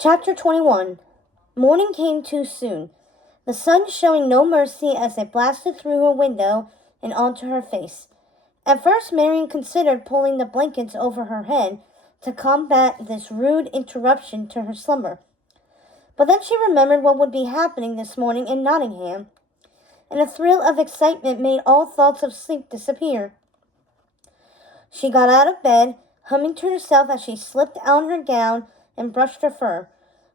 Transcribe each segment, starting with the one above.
Chapter 21. Morning came too soon, the sun showing no mercy as it blasted through her window and onto her face. At first, Marian considered pulling the blankets over her head to combat this rude interruption to her slumber. But then she remembered what would be happening this morning in Nottingham, and a thrill of excitement made all thoughts of sleep disappear. She got out of bed, humming to herself as she slipped on her gown and brushed her fur.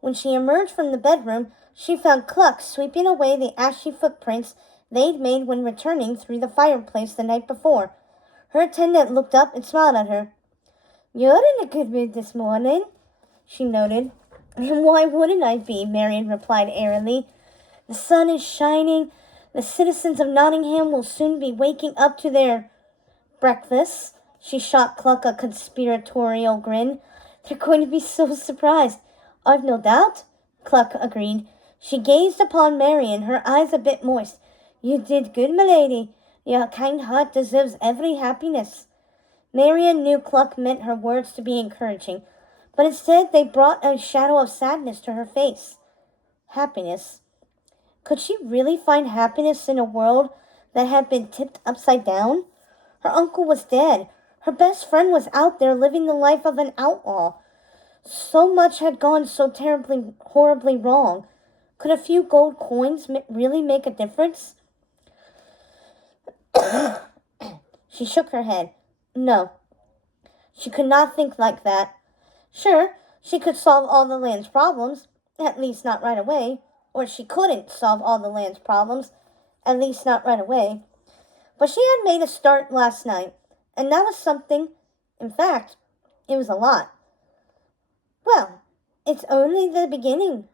When she emerged from the bedroom, she found Cluck sweeping away the ashy footprints they'd made when returning through the fireplace the night before. Her attendant looked up and smiled at her. "You're in a good mood this morning," she noted. "And why wouldn't I be?" Marian replied airily. "The sun is shining. The citizens of Nottingham will soon be waking up to their breakfast." She shot Cluck a conspiratorial grin. "They're going to be so surprised." "I've no doubt," Cluck agreed. She gazed upon Marian, her eyes a bit moist. "You did good, milady. Your kind heart deserves every happiness." Marian knew Cluck meant her words to be encouraging, but instead they brought a shadow of sadness to her face. Happiness. Could she really find happiness in a world that had been tipped upside down? Her uncle was dead. Her best friend was out there living the life of an outlaw. So much had gone so terribly, horribly wrong. Could a few gold coins really make a difference? She shook her head. No, she could not think like that. Sure, she could solve all the land's problems, at least not right away. Or she couldn't solve all the land's problems, at least not right away. But she had made a start last night, and that was something. In fact, it was a lot. "Well, it's only the beginning,"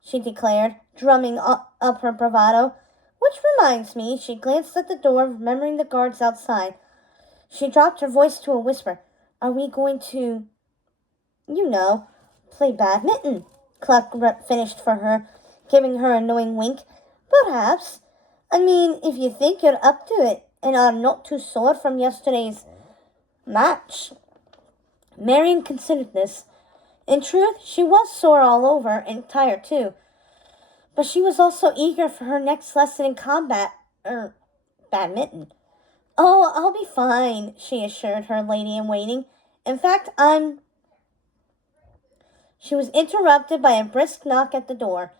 she declared, drumming up her bravado. "Which reminds me," she glanced at the door, remembering the guards outside. She dropped her voice to a whisper. "Are we going to, play badminton?" Cluck finished for her, giving her a knowing wink. "Perhaps. I mean, if you think you're up to it and are not too sore from yesterday's match." Marian considered this. In truth, she was sore all over and tired too. But she was also eager for her next lesson in badminton. "Oh, I'll be fine," she assured her lady-in-waiting. "In fact, She was interrupted by a brisk knock at the door.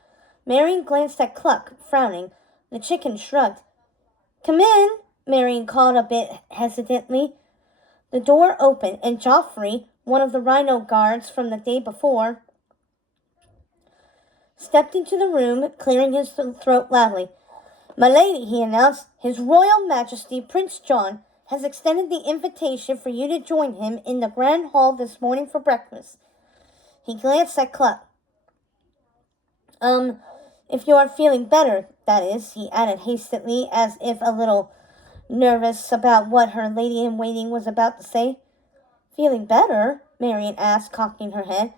Marian glanced at Cluck, frowning. The chicken shrugged. "Come in," Marian called a bit hesitantly. The door opened, and Joffrey, one of the rhino guards from the day before, stepped into the room, clearing his throat loudly. "My lady," he announced, "His Royal Majesty Prince John has extended the invitation for you to join him in the Grand Hall this morning for breakfast." He glanced at Cluck. If you are feeling better, that is," he added hastily, as if a little nervous about what her lady-in-waiting was about to say. "Feeling better?" Marian asked, cocking her head.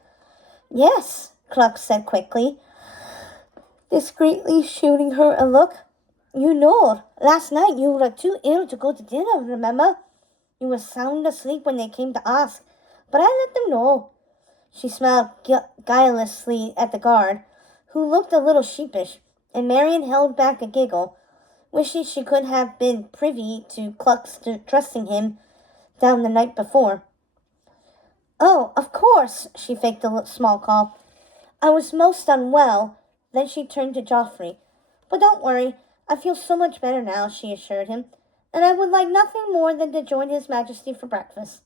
"Yes," Cluck said quickly, discreetly shooting her a look. "You know, last night you were too ill to go to dinner, remember? You were sound asleep when they came to ask, but I let them know." She smiled guilelessly at the guard, who looked a little sheepish, and Marian held back a giggle, wishing she could have been privy to Cluck's dressing him down the night before. "Oh, of course," she faked a small cough. "I was most unwell." Then she turned to Joffrey. "But don't worry, I feel so much better now," she assured him, "and I would like nothing more than to join His Majesty for breakfast."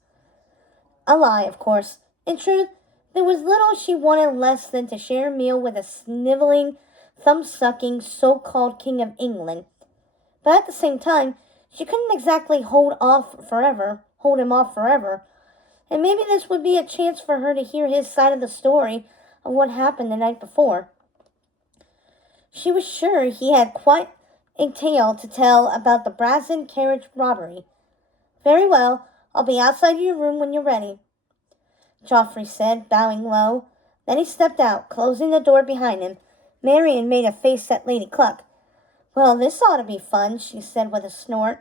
A lie, of course. In truth, there was little she wanted less than to share a meal with a sniveling, thumb-sucking, so-called King of England. But at the same time, she couldn't exactly hold him off forever, and maybe this would be a chance for her to hear his side of the story of what happened the night before. She was sure he had quite a tale to tell about the Brazen carriage robbery. "Very well, I'll be outside your room when you're ready," Joffrey said, bowing low. Then he stepped out, closing the door behind him. Marian made a face at Lady Cluck. "Well, this ought to be fun," she said with a snort,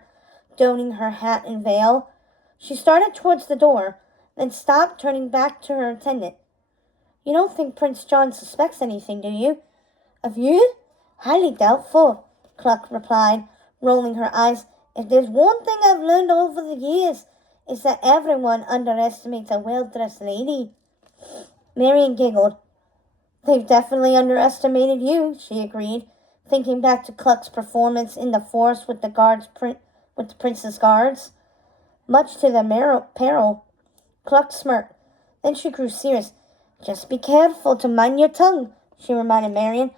donning her hat and veil. She started towards the door, then stopped, turning back to her attendant. You don't think Prince John suspects anything, do you?" "Of you? Highly doubtful," Cluck replied, rolling her eyes. "If there's one thing I've learned over the years, it's that everyone underestimates a well-dressed lady." Marian giggled. "They've definitely underestimated you," she agreed, thinking back to Cluck's performance in the forest with the prince's guards. Much to their peril. Cluck smirked. Then she grew serious. "Just be careful to mind your tongue," she reminded Marian.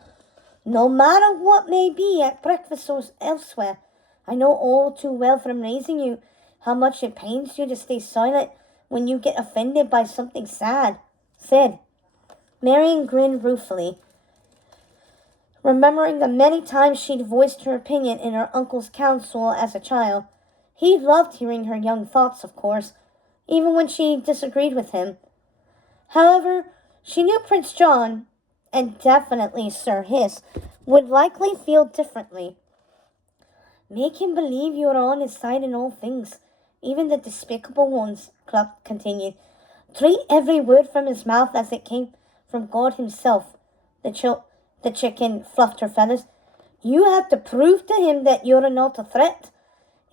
"No matter what may be at breakfast or elsewhere, I know all too well from raising you how much it pains you to stay silent when you get offended by something said." Marian grinned ruefully, remembering the many times she'd voiced her opinion in her uncle's council as a child. He loved hearing her young thoughts, of course, even when she disagreed with him. However, she knew Prince John, and definitely Sir Hiss, would likely feel differently. "Make him believe you are on his side in all things, even the despicable ones," Cluck continued. "Treat every word from his mouth as it came from God himself." The chicken fluffed her feathers. "You have to prove to him that you're not a threat.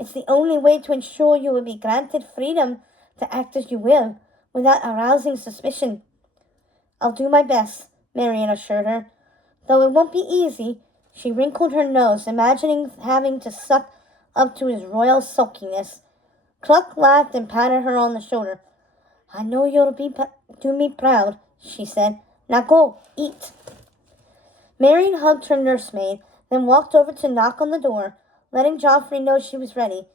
It's the only way to ensure you will be granted freedom to act as you will, without arousing suspicion." "I'll do my best," Marian assured her. "Though it won't be easy." She wrinkled her nose, imagining having to suck up to his royal sulkiness. Cluck laughed and patted her on the shoulder. "I know you'll do me proud," she said. "Now go, eat." Marian hugged her nursemaid, then walked over to knock on the door, letting Joffrey know she was ready.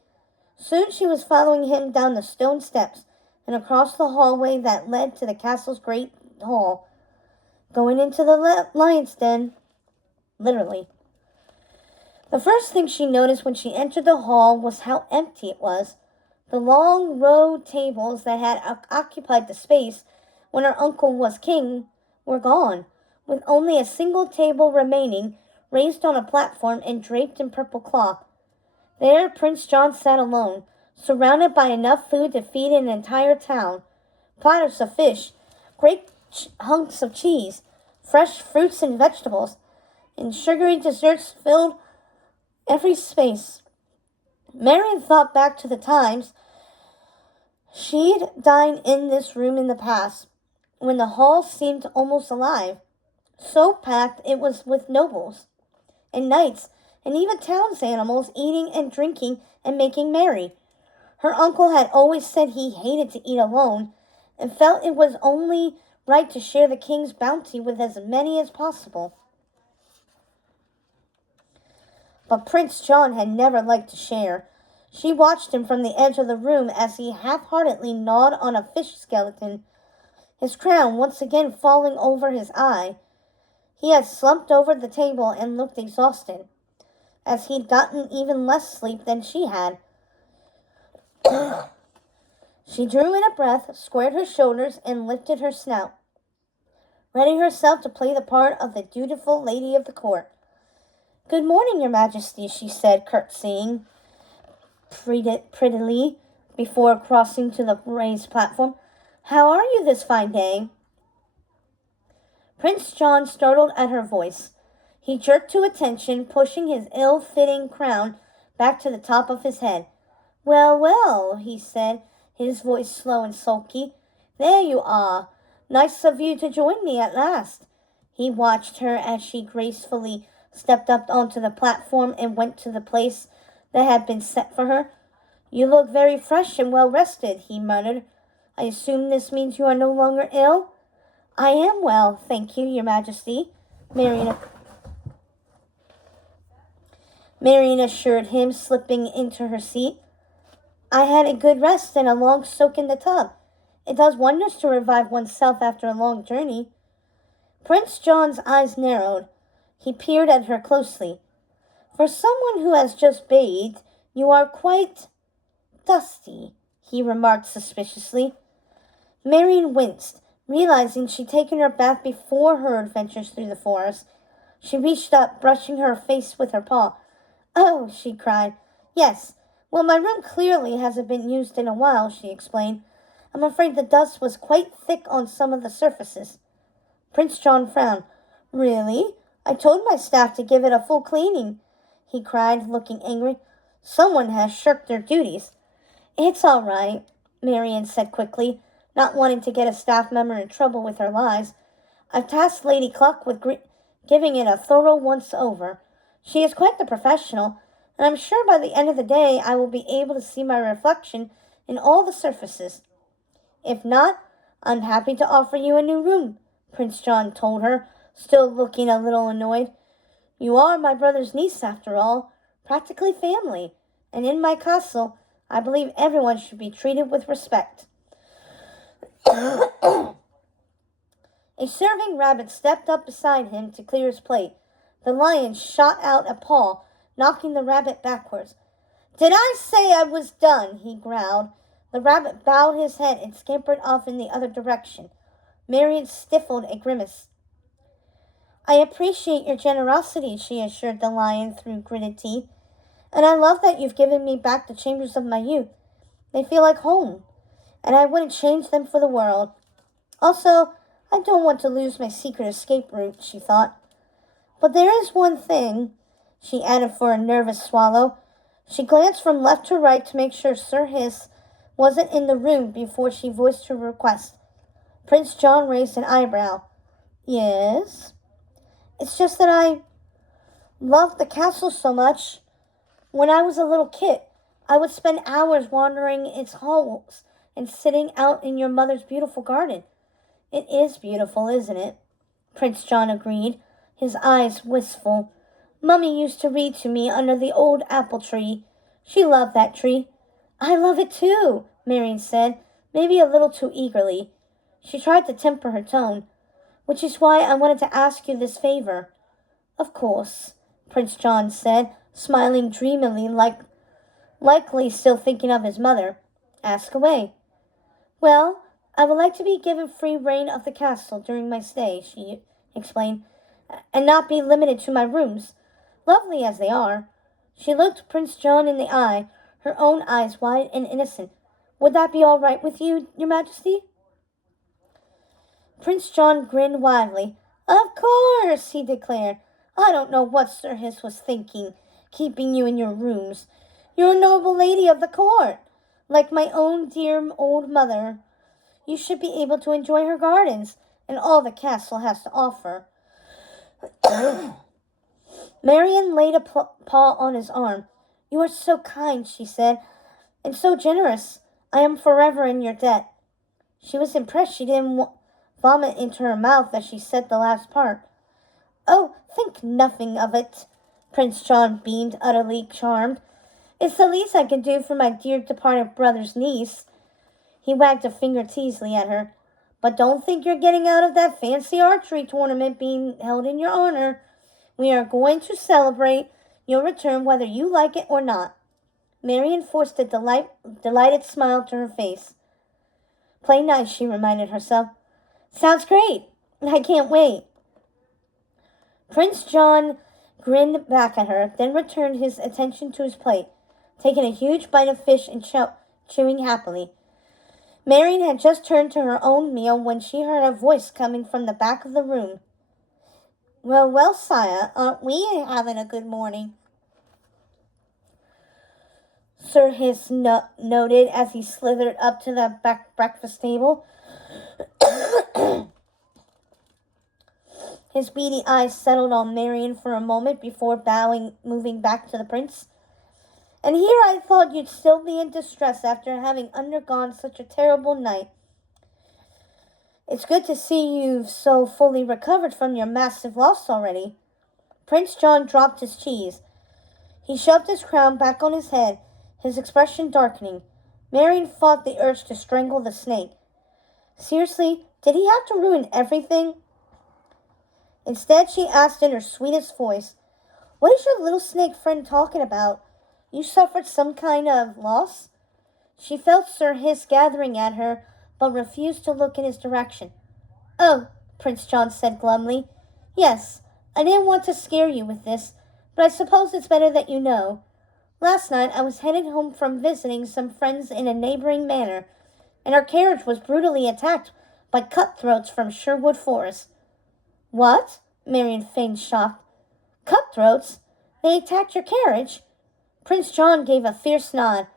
Soon she was following him down the stone steps and across the hallway that led to the castle's great hall. Going into the lion's den. Literally. The first thing she noticed when she entered the hall was how empty it was. The long row tables that had occupied the space when her uncle was king were gone, with only a single table remaining, raised on a platform and draped in purple cloth. There Prince John sat alone, surrounded by enough food to feed an entire town. Platters of fish, great hunks of cheese, fresh fruits and vegetables, and sugary desserts filled every space. Marian thought back to the times she'd dined in this room in the past, when the hall seemed almost alive. So packed it was with nobles and knights and even town's animals eating and drinking and making merry. Her uncle had always said he hated to eat alone and felt it was only right to share the king's bounty with as many as possible. But Prince John had never liked to share. She watched him from the edge of the room as he half-heartedly gnawed on a fish skeleton, his crown once again falling over his eye. He had slumped over the table and looked exhausted, as he'd gotten even less sleep than she had. She drew in a breath, squared her shoulders, and lifted her snout, ready herself to play the part of the dutiful lady of the court. "Good morning, Your Majesty," she said, curtsying prettily before crossing to the raised platform. "How are you this fine day?" Prince John startled at her voice. He jerked to attention, pushing his ill-fitting crown back to the top of his head. "Well, well," he said, his voice slow and sulky. "There you are. Nice of you to join me at last." He watched her as she gracefully stepped up onto the platform and went to the place that had been set for her. "You look very fresh and well-rested," he muttered. "I assume this means you are no longer ill?" "I am well, thank you, Your Majesty," Marian assured him, slipping into her seat. "I had a good rest and a long soak in the tub. It does wonders to revive oneself after a long journey." Prince John's eyes narrowed. He peered at her closely. "For someone who has just bathed, you are quite dusty," he remarked suspiciously. Marian winced, realizing she'd taken her bath before her adventures through the forest. She reached up, brushing her face with her paw. "Oh," she cried. "Yes. Well, my room clearly hasn't been used in a while," she explained. "I'm afraid the dust was quite thick on some of the surfaces." Prince John frowned. Really? I told my staff to give it a full cleaning, he cried, looking angry. Someone has shirked their duties. It's all right, Marian said quickly, not wanting to get a staff member in trouble with her lies. I've tasked Lady Cluck with giving it a thorough once-over. She is quite the professional, and I'm sure by the end of the day I will be able to see my reflection in all the surfaces. If not, I'm happy to offer you a new room, Prince John told her, still looking a little annoyed. You are my brother's niece, after all, practically family, and in my castle, I believe everyone should be treated with respect. A serving rabbit stepped up beside him to clear his plate. The lion shot out a paw, knocking the rabbit backwards. Did I say I was done? He growled. The rabbit bowed his head and scampered off in the other direction. Marian stifled a grimace. I appreciate your generosity, she assured the lion through gritted teeth. And I love that you've given me back the chambers of my youth. They feel like home, and I wouldn't change them for the world. Also, I don't want to lose my secret escape route, she thought. But there is one thing, she added for a nervous swallow. She glanced from left to right to make sure Sir Hiss wasn't in the room before she voiced her request. Prince John raised an eyebrow. Yes? It's just that I loved the castle so much. When I was a little kid, I would spend hours wandering its halls and sitting out in your mother's beautiful garden. It is beautiful, isn't it? Prince John agreed, his eyes wistful. Mummy used to read to me under the old apple tree. She loved that tree. I love it too, Marian said, maybe a little too eagerly. She tried to temper her tone. Which is why I wanted to ask you this favor. Of course, Prince John said, smiling dreamily, likely still thinking of his mother. Ask away. Well, I would like to be given free reign of the castle during my stay, she explained, and not be limited to my rooms, lovely as they are. She looked Prince John in the eye, her own eyes wide and innocent. Would that be all right with you, Your Majesty? Prince John grinned widely. Of course, he declared. I don't know what Sir Hiss was thinking, keeping you in your rooms. You're a noble lady of the court, like my own dear old mother. You should be able to enjoy her gardens and all the castle has to offer. Marian laid a paw on his arm. You are so kind, she said, and so generous. I am forever in your debt. She was impressed she didn't vomit into her mouth as she said the last part. Oh, think nothing of it, Prince John beamed, utterly charmed. It's the least I can do for my dear departed brother's niece. He wagged a finger teasingly at her. But don't think you're getting out of that fancy archery tournament being held in your honor. We are going to celebrate your return whether you like it or not. Marian forced a delighted smile to her face. Play nice, she reminded herself. Sounds great. I can't wait. Prince John grinned back at her, then returned his attention to his plate, taking a huge bite of fish and chewing happily. Marian had just turned to her own meal when she heard a voice coming from the back of the room. Well, well, sire, aren't we having a good morning? Sir Hiss noted as he slithered up to the back breakfast table. His beady eyes settled on Marian for a moment before moving back to the prince. And here I thought you'd still be in distress after having undergone such a terrible night. It's good to see you've so fully recovered from your massive loss already. Prince John dropped his cheese. He shoved his crown back on his head, his expression darkening. Marian fought the urge to strangle the snake. Seriously, did he have to ruin everything? Instead, she asked in her sweetest voice, What is your little snake friend talking about? You suffered some kind of loss? She felt Sir Hiss gathering at her, but refused to look in his direction. Oh, Prince John said glumly. Yes, I didn't want to scare you with this, but I suppose it's better that you know. Last night I was headed home from visiting some friends in a neighboring manor, and our carriage was brutally attacked by cutthroats from Sherwood Forest. What? Marian feigned shock. Cutthroats? They attacked your carriage? Prince John gave a fierce nod.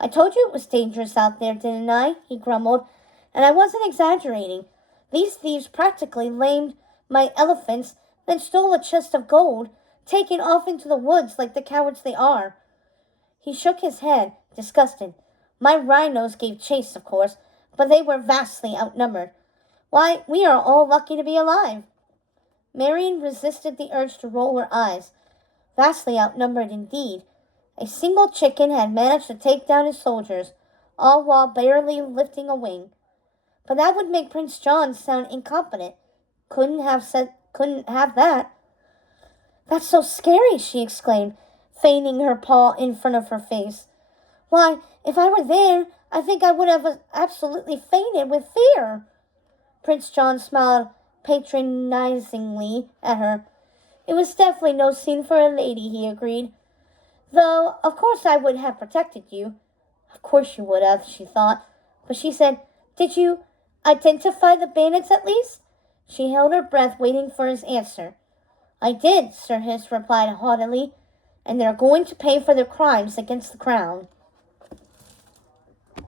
I told you it was dangerous out there, didn't I? He grumbled. And I wasn't exaggerating. These thieves practically lamed my elephants, then stole a chest of gold, taking off into the woods like the cowards they are. He shook his head, disgusted. My rhinos gave chase, of course, but they were vastly outnumbered. Why, we are all lucky to be alive. Marian resisted the urge to roll her eyes. Vastly outnumbered indeed. A single chicken had managed to take down his soldiers, all while barely lifting a wing. But that would make Prince John sound incompetent. Couldn't have that. That's so scary, she exclaimed, feigning her paw in front of her face. Why, if I were there, I think I would have absolutely fainted with fear. Prince John smiled patronizingly at her. It was definitely no scene for a lady, he agreed. Though, of course I would have protected you. Of course you would have, she thought. But she said, Did you identify the bandits at least? She held her breath, waiting for his answer. I did, Sir Hiss replied haughtily, and they're going to pay for their crimes against the crown.